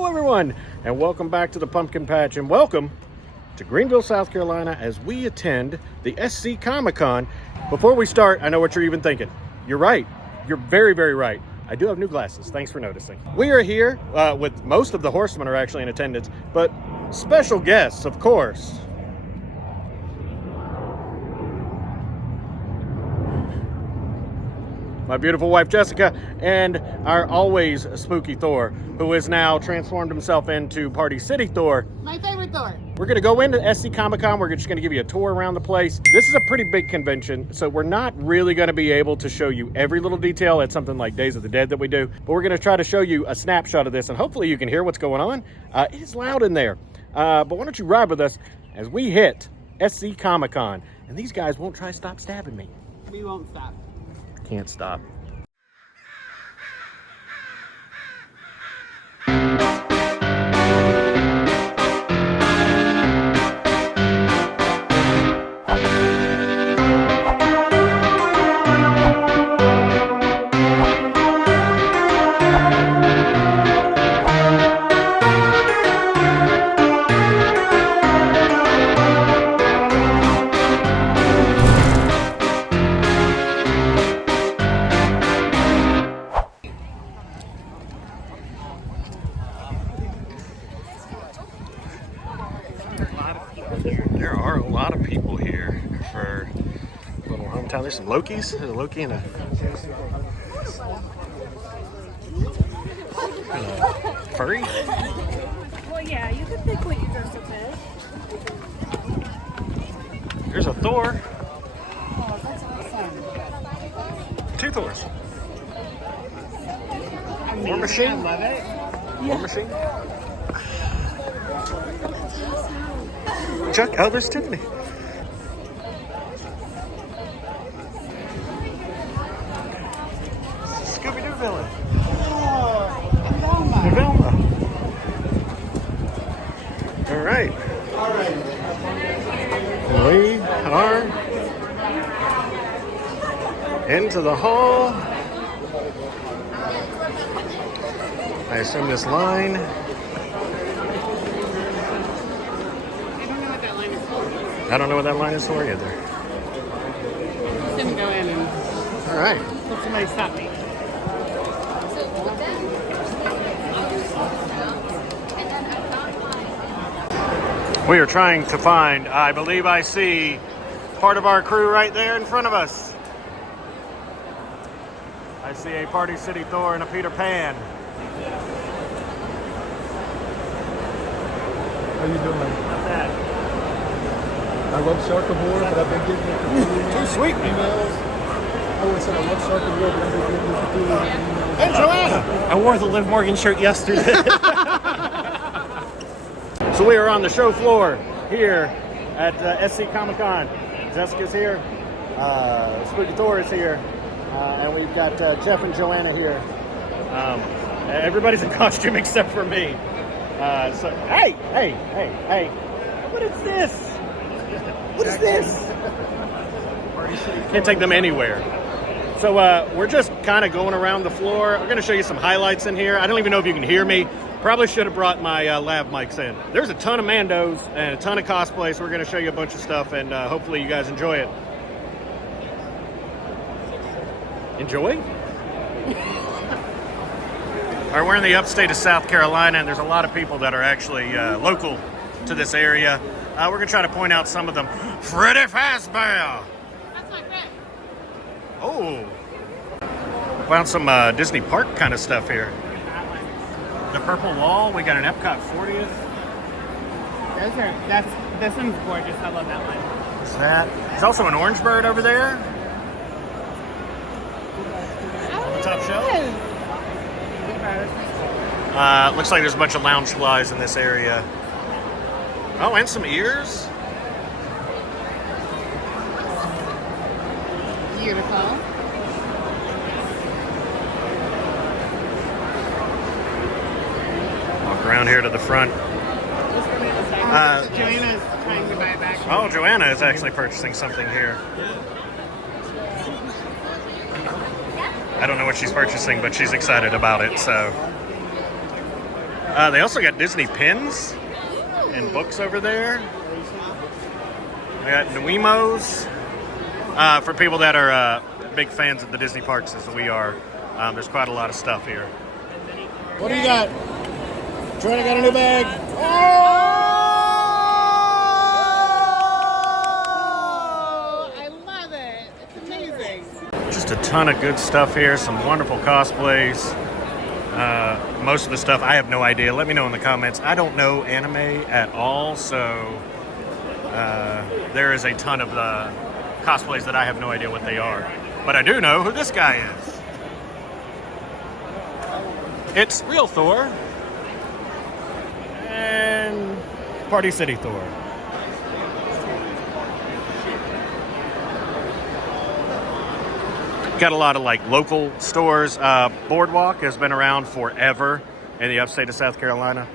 Hello everyone, and welcome back to the Pumpkin Patch, and welcome to Greenville, South Carolina, as we attend the SC Comicon. Before we start, I know what you're even thinking. You're right. You're very, very right. I do have new glasses. Thanks for noticing. We are here with most of the Horsemen are actually in attendance, but special guests, of course. My beautiful wife, Jessica, and our always spooky Thor, who has now transformed himself into Party City Thor. My favorite Thor. We're going to go into SC Comicon. We're just going to give you a tour around the place. This is a pretty big convention, so we're not really going to be able to show you every little detail at something like Days of the Dead that we do, but we're going to try to show you a snapshot of this, and hopefully you can hear what's going on. It is loud in there, but why don't you ride with us as we hit SC Comicon, and these guys won't try to stop stabbing me. We won't stop. Can't stop. There are a lot of people here for a little hometown. There's some Lokis. There's a Loki and a furry. Well, yeah, you can pick what you dress up as. There's a Thor. Oh, that's awesome. Two Thors. War I Machine. love it. War Machine. Chuck, oh, there's Tiffany. Scooby-Doo villain. Oh, Velma. All right. We are into the hall. I assume this line. I don't know what that line is for either. I'm gonna go in and All right. let somebody stop me. We are trying to find, I believe I see part of our crew right there in front of us. I see a Party City Thor and a Peter Pan. How you doing? What's that? I love soccer board, but I've been getting Too sweet. emails. I always said I love soccer board, but I've been getting emails. Hey, Joanna! I wore the Liv Morgan shirt yesterday. So we are on the show floor here at SC Comicon. Jessica's here, Spooky Thor is here, and we've got Jeff and Joanna here. Everybody's in costume except for me. So hey, what is this? What is this? Can't take them anywhere. So we're just kind of going around the floor. We're going to show you some highlights in here. I don't even know if you can hear me. Probably should have brought my lav mics in. There's a ton of Mandos and a ton of cosplay, so we're going to show you a bunch of stuff, and hopefully you guys enjoy it. Enjoy? All right, we're in the upstate of South Carolina, and there's a lot of people that are actually local to this area. We're going to try to point out some of them. Freddy Fazbear! That's my friend. Oh! Found some Disney Park kind of stuff here. The Purple Wall, we got an Epcot 40th. This one's gorgeous. I love that one. What's that? There's also an Orange Bird over there. Top shelf. Looks like there's a bunch of lounge flies in this area. Oh, and some ears. Beautiful. Walk around here to the front. Joanna's trying to buy it back. Oh, Joanna is actually purchasing something here. I don't know what she's purchasing, but she's excited about it, so. They also got Disney pins and books over there. We got Nuimos. For people that are big fans of the Disney parks as we are, there's quite a lot of stuff here. What do you got? Troy, I got a new bag. Oh, I love it. It's amazing. Just a ton of good stuff here. Some wonderful cosplays. Most of the stuff I have no idea. Let me know in the comments. I don't know anime at all, so there is a ton of cosplays that I have no idea what they are. But I do know who this guy is. It's real Thor and Party City Thor. Got a lot of like local stores. Boardwalk has been around forever in the upstate of South Carolina.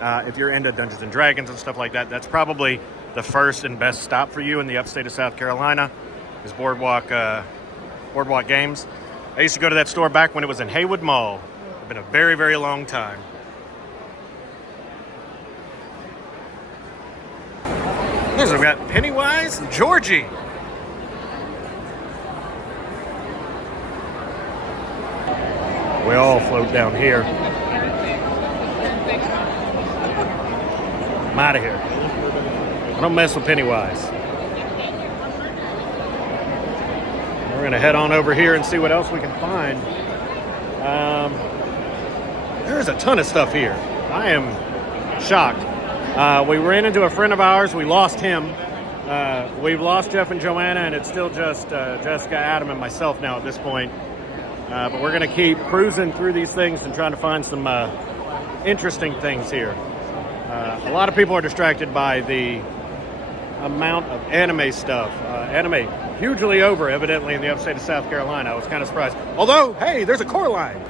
If you're into Dungeons and Dragons and stuff like that, that's probably the first and best stop for you in the upstate of South Carolina is Boardwalk Games. I used to go to that store back when it was in Haywood Mall. It's been a very, very long time. Next, we've got Pennywise and Georgie. We all float down here. I'm out of here. I don't mess with Pennywise. We're going to head on over here and see what else we can find. There's a ton of stuff here. I am shocked. We ran into a friend of ours. We lost him. We've lost Jeff and Joanna, and it's still just Jessica, Adam, and myself now at this point. But we're going to keep cruising through these things and trying to find some interesting things here. A lot of people are distracted by the amount of anime stuff. Anime hugely over, evidently, in the upstate of South Carolina. I was kind of surprised. Although, hey, there's a Coraline.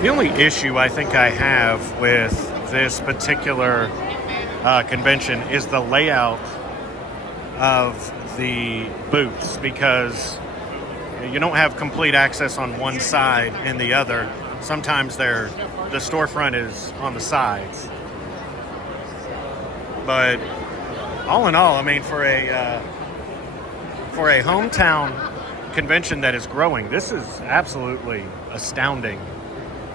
The only issue I think I have with this particular convention is the layout of the booths, because you don't have complete access on one side and the other. Sometimes the storefront is on the sides. But all in all, I mean, for a hometown convention that is growing, this is absolutely astounding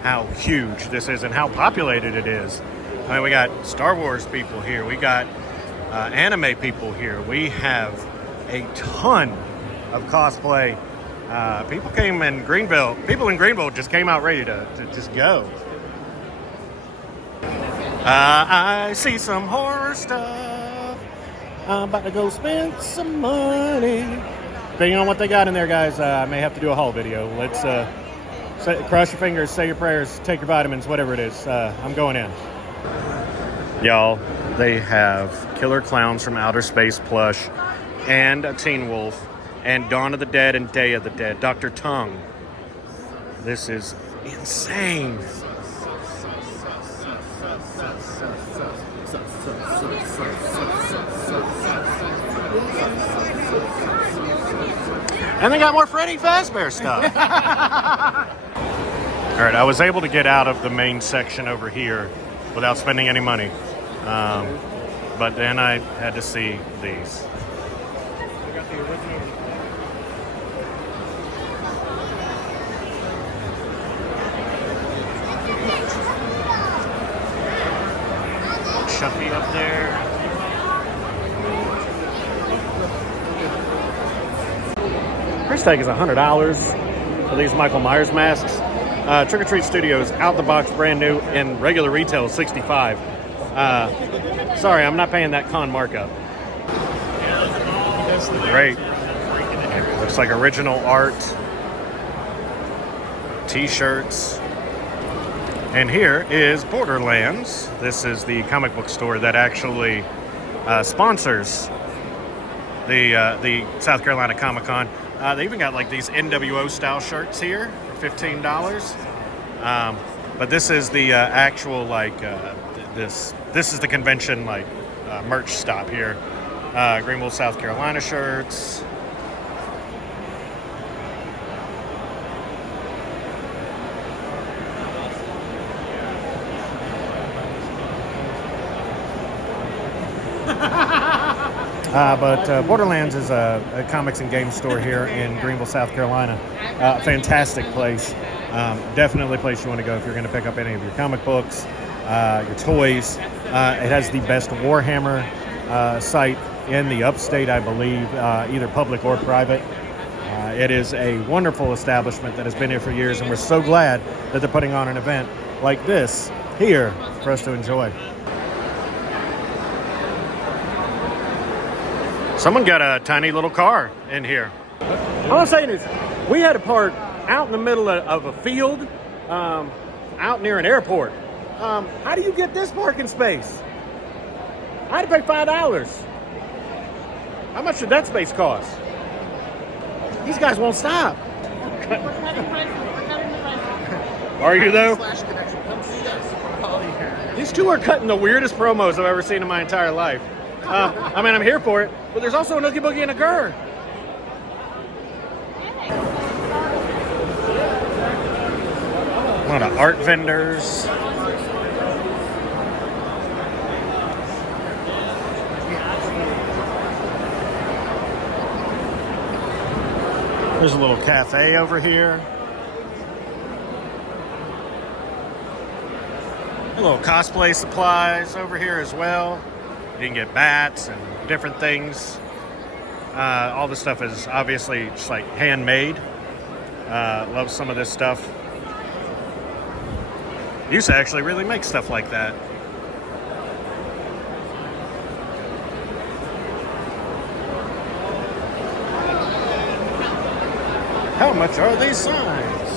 how huge this is and how populated it is. I mean, we got Star Wars people here. We got anime people here. We have a ton of cosplay. People came in Greenville. People in Greenville just came out ready to just go. I see some horror stuff. I'm about to go spend some money. Depending on what they got in there, guys, I may have to do a haul video. Let's cross your fingers, say your prayers, take your vitamins, whatever it is. I'm going in. Y'all, they have Killer Clowns from Outer Space plush and a Teen Wolf and Dawn of the Dead and Day of the Dead. Dr. Tongue. This is insane. And they got more Freddy Fazbear stuff. All right, I was able to get out of the main section over here without spending any money. But then I had to see these. Chucky up there. Price tag is $100 for these Michael Myers masks. Trick or Treat Studios, out the box, brand new, and regular retail $65. Sorry, I'm not paying that con markup. Great. Looks like original art. T-shirts. And here is Borderlands. This is the comic book store that actually sponsors the South Carolina Comic-Con. They even got like these NWO style shirts here for $15. But this is the actual like this is the convention like merch stop here. Greenville, South Carolina shirts. But Borderlands is a comics and games store here in Greenville, South Carolina. Fantastic place. Definitely a place you want to go if you're going to pick up any of your comic books, your toys. It has the best Warhammer site in the upstate, I believe, either public or private. It is a wonderful establishment that has been here for years, and we're so glad that they're putting on an event like this here for us to enjoy. Someone got a tiny little car in here. All I'm saying is, we had to park out in the middle of a field, out near an airport. How do you get this parking space? I had to pay $5. How much did that space cost? These guys won't stop. Are you though? These two are cutting the weirdest promos I've ever seen in my entire life. I mean, I'm here for it, but there's also an Oogie Boogie and a Gurr. A lot of art vendors. There's a little cafe over here. A little cosplay supplies over here as well. You can get bats and different things. All this stuff is obviously just like handmade. Love some of this stuff. Used to actually really make stuff like that. How much are these signs?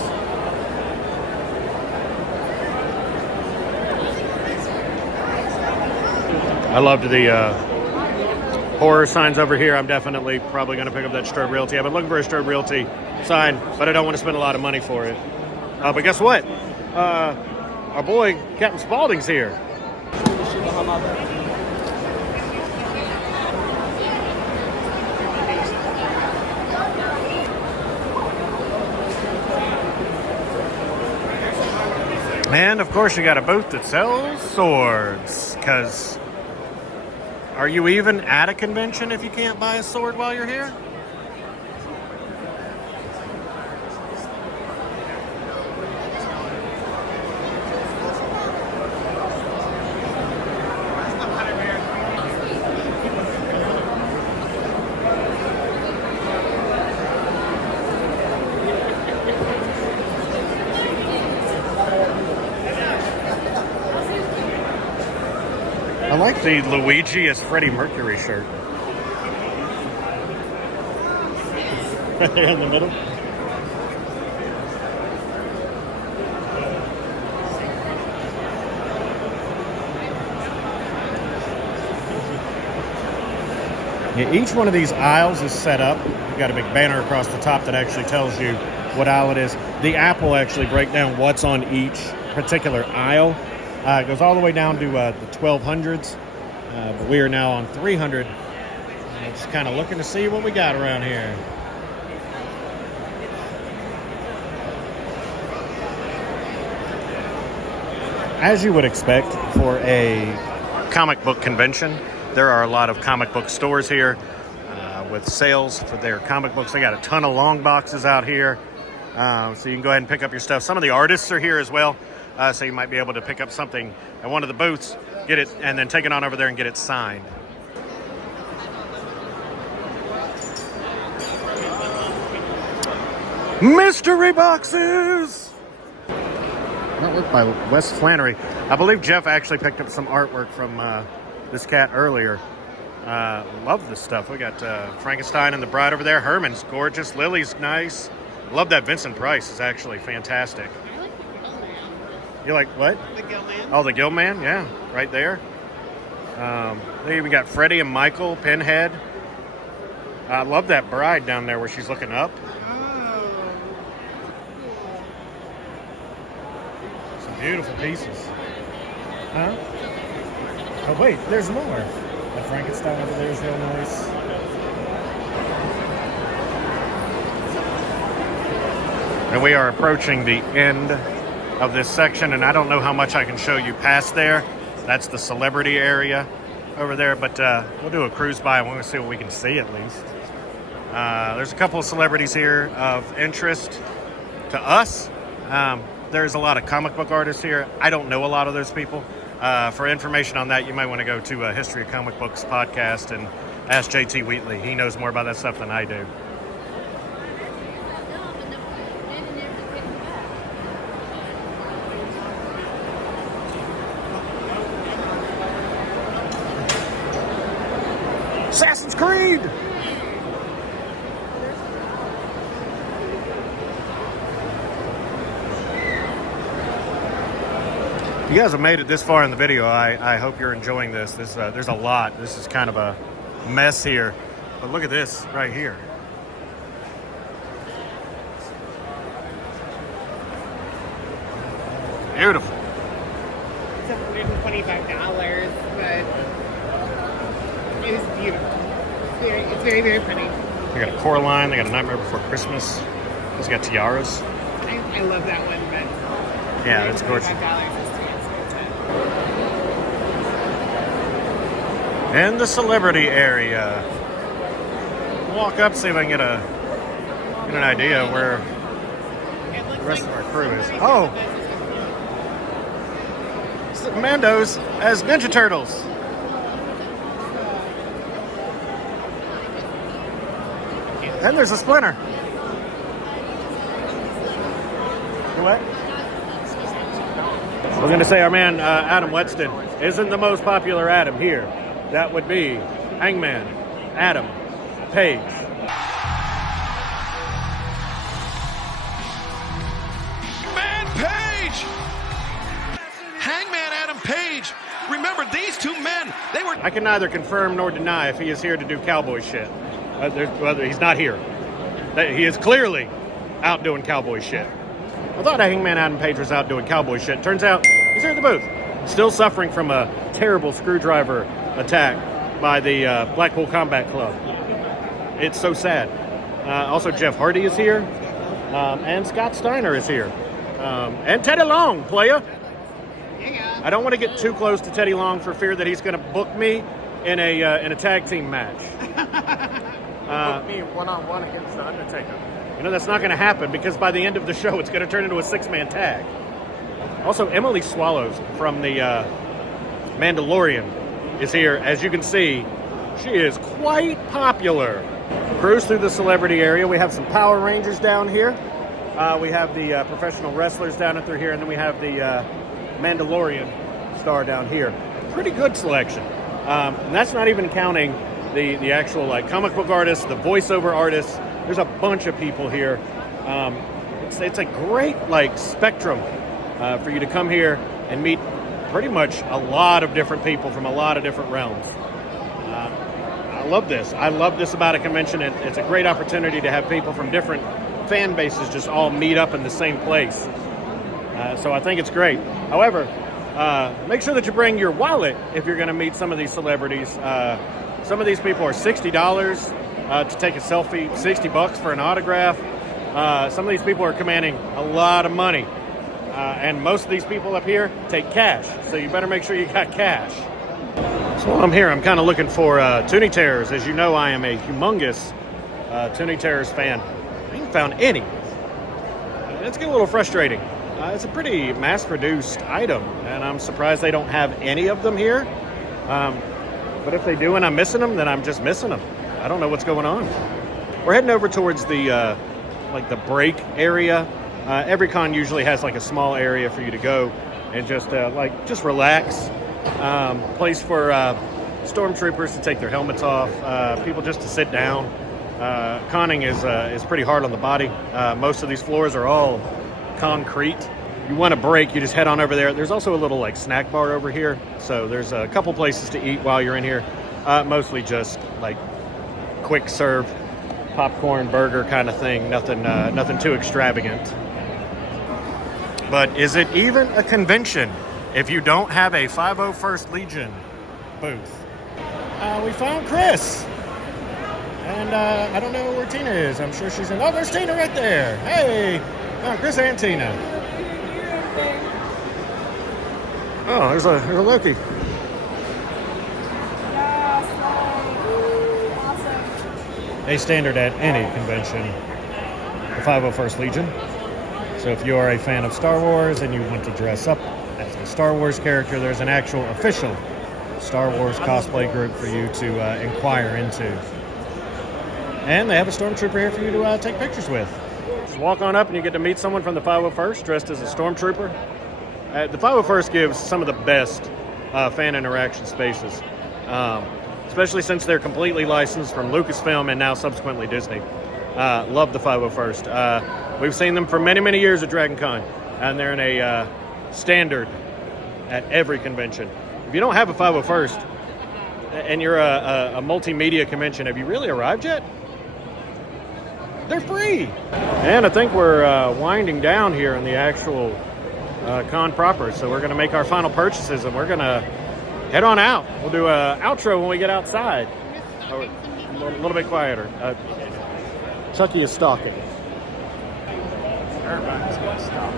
I loved the horror signs over here. I'm definitely probably going to pick up that Strobe Realty. I've been looking for a Strobe Realty sign, but I don't want to spend a lot of money for it. But guess what? Our boy Captain Spaulding's here. And of course you got a booth that sells swords, because are you even at a convention if you can't buy a sword while you're here? I like the Luigi as Freddie Mercury shirt. Right there in the middle. Yeah, each one of these aisles is set up. You've got a big banner across the top that actually tells you what aisle it is. The app will actually break down what's on each particular aisle. It goes all the way down to the 1200s, but we are now on 300. Just kind of looking to see what we got around here. As you would expect for a comic book convention, there are a lot of comic book stores here with sales for their comic books. They got a ton of long boxes out here, so you can go ahead and pick up your stuff. Some of the artists are here as well. So you might be able to pick up something at one of the booths, get it, and then take it on over there and get it signed. Mystery boxes! Artwork by Wes Flannery. I believe Jeff actually picked up some artwork from this cat earlier. Love this stuff. We got Frankenstein and the Bride over there. Herman's gorgeous. Lily's nice. Love that Vincent Price is actually fantastic. You like what? The Gill Man. Oh, the Gill Man, yeah, right there. They even got Freddie and Michael, Pinhead. I love that bride down there where she's looking up. Some beautiful pieces. Huh? Oh wait, there's more. That Frankenstein over there is real nice. And we are approaching the end of this section, and I don't know how much I can show you past there. That's the celebrity area over there, but we'll do a cruise by and we'll see what we can see at least. There's a couple of celebrities here of interest to us. There's a lot of comic book artists here. I don't know a lot of those people. For information on that, you might want to go to History of Comic Books podcast and ask JT Wheatley. He knows more about that stuff than I do. Assassin's Creed! You guys have made it this far in the video. I hope you're enjoying this. There's a lot. This is kind of a mess here. But look at this right here. Beautiful. It's $125, but it is beautiful. It's very, very pretty. They got a Coraline. They got a Nightmare Before Christmas. It's got tiaras. I love that one, but yeah, it's gorgeous. $125 is too expensive. In the celebrity area. Walk up, see if I can get an idea of where the rest of our crew is. Oh! It's the Commandos as Ninja Turtles. And there's a Splinter. What? I was going to say our man Adam Wetston isn't the most popular Adam here. That would be Hangman Adam Page. Hangman Adam Page. Remember, these two men, they were... I can neither confirm nor deny if he is here to do cowboy shit. Whether he's not here. He is clearly out doing cowboy shit. I thought Hangman Adam Page was out doing cowboy shit. Turns out he's here at the booth. Still suffering from a terrible screwdriver attack by the Blackpool Combat Club. It's so sad. Also, Jeff Hardy is here. And Scott Steiner is here. And Teddy Long, playa. I don't want to get too close to Teddy Long for fear that he's going to book me in a tag team match. Book me one-on-one against The Undertaker. You know, that's not going to happen because by the end of the show, it's going to turn into a six-man tag. Also, Emily Swallows from the Mandalorian is here. As you can see, she is quite popular. Cruise through the celebrity area. We have some Power Rangers down here. We have the professional wrestlers down through here, and then we have the Mandalorian star down here. Pretty good selection. And that's not even counting the actual like comic book artists, the voiceover artists. There's a bunch of people here. It's a great like spectrum for you to come here and meet pretty much a lot of different people from a lot of different realms. I love this. I love this about a convention. It's a great opportunity to have people from different fan bases just all meet up in the same place. So I think it's great. However, make sure that you bring your wallet if you're going to meet some of these celebrities. Some of these people are $60 to take a selfie, $60 for an autograph. Some of these people are commanding a lot of money. And most of these people up here take cash. So you better make sure you got cash. So while I'm here, I'm kind of looking for Toonie Terrors. As you know, I am a humongous Toonie Terrors fan. I ain't found any. It's getting a little frustrating. It's a pretty mass-produced item, and I'm surprised they don't have any of them here. But if they do and I'm missing them, then I'm just missing them. I don't know what's going on. We're heading over towards the the break area. Every con usually has like a small area for you to go and just relax. Place for stormtroopers to take their helmets off. People just to sit down. Conning is pretty hard on the body. Most of these floors are all concrete. You want a break, you just head on over there. There's also a little like snack bar over here. So there's a couple places to eat while you're in here. Mostly just like quick serve popcorn burger kind of thing. Nothing too extravagant. But is it even a convention if you don't have a 501st Legion booth? We found Chris. And I don't know where Tina is. I'm sure she's in... Oh, there's Tina right there. Hey. Oh, Chris and Tina. Oh, there's a Loki. A standard at any convention, the 501st Legion. So if you are a fan of Star Wars and you want to dress up as a Star Wars character, there's an actual official Star Wars cosplay group for you to inquire into. And they have a stormtrooper here for you to take pictures with. Just walk on up and you get to meet someone from the 501st dressed as a stormtrooper. The 501st gives some of the best fan interaction spaces, especially since they're completely licensed from Lucasfilm and now subsequently Disney. Love the 501st. We've seen them for many, many years at Dragon Con, and they're in a standard at every convention. If you don't have a 501st and you're a multimedia convention, have you really arrived yet? They're free. And I think we're winding down here in the actual con proper, so we're going to make our final purchases and we're going to head on out. We'll do an outro when we get outside. A little bit quieter. Chucky is stalking. Everybody's going to stop.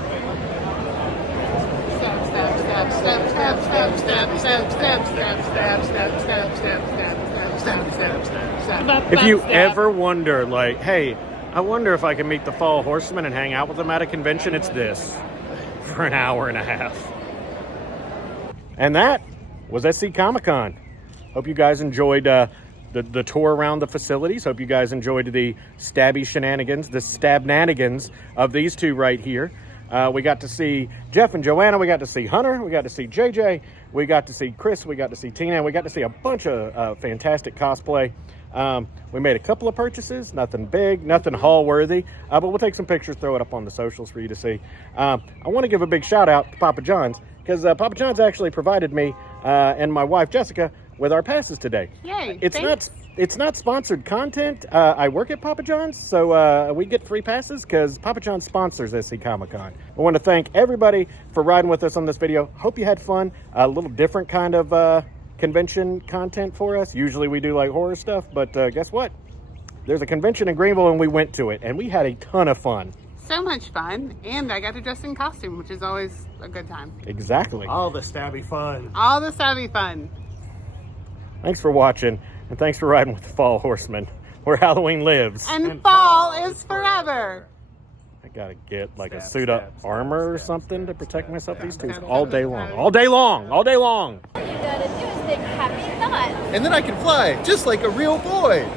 If you ever wonder, like, hey, I wonder if I can meet the Fall Horsemen and hang out with them at a convention, it's this for an hour and a half. And that was SC Comicon. Hope you guys enjoyed the tour around the facilities. Hope you guys enjoyed the stabby shenanigans, the stabnanigans of these two right here. We got to see Jeff and Joanna. We got to see Hunter. We got to see JJ. We got to see Chris. We got to see Tina. And we got to see a bunch of fantastic cosplay. We made a couple of purchases. Nothing big, nothing haul worthy. But we'll take some pictures, throw it up on the socials for you to see. I want to give a big shout out to Papa John's because Papa John's actually provided me and my wife Jessica with our passes today. Yay! It's not sponsored content. I work at Papa John's, so we get free passes because Papa John's sponsors SC Comicon. I want to thank everybody for riding with us on this video. Hope you had fun. A little different kind of convention content for us. Usually we do like horror stuff, but guess what? There's a convention in Greenville and we went to it and we had a ton of fun. So much fun, and I got to dress in costume, which is always a good time. Exactly. All the stabby fun. All the savvy fun. Thanks for watching, and thanks for riding with the Fall Horsemen, where Halloween lives. And fall is forever. I gotta get like a suit of armor or something to protect myself these two all day long. All day long. All day long. All you gotta do is think happy thoughts. And then I can fly just like a real boy.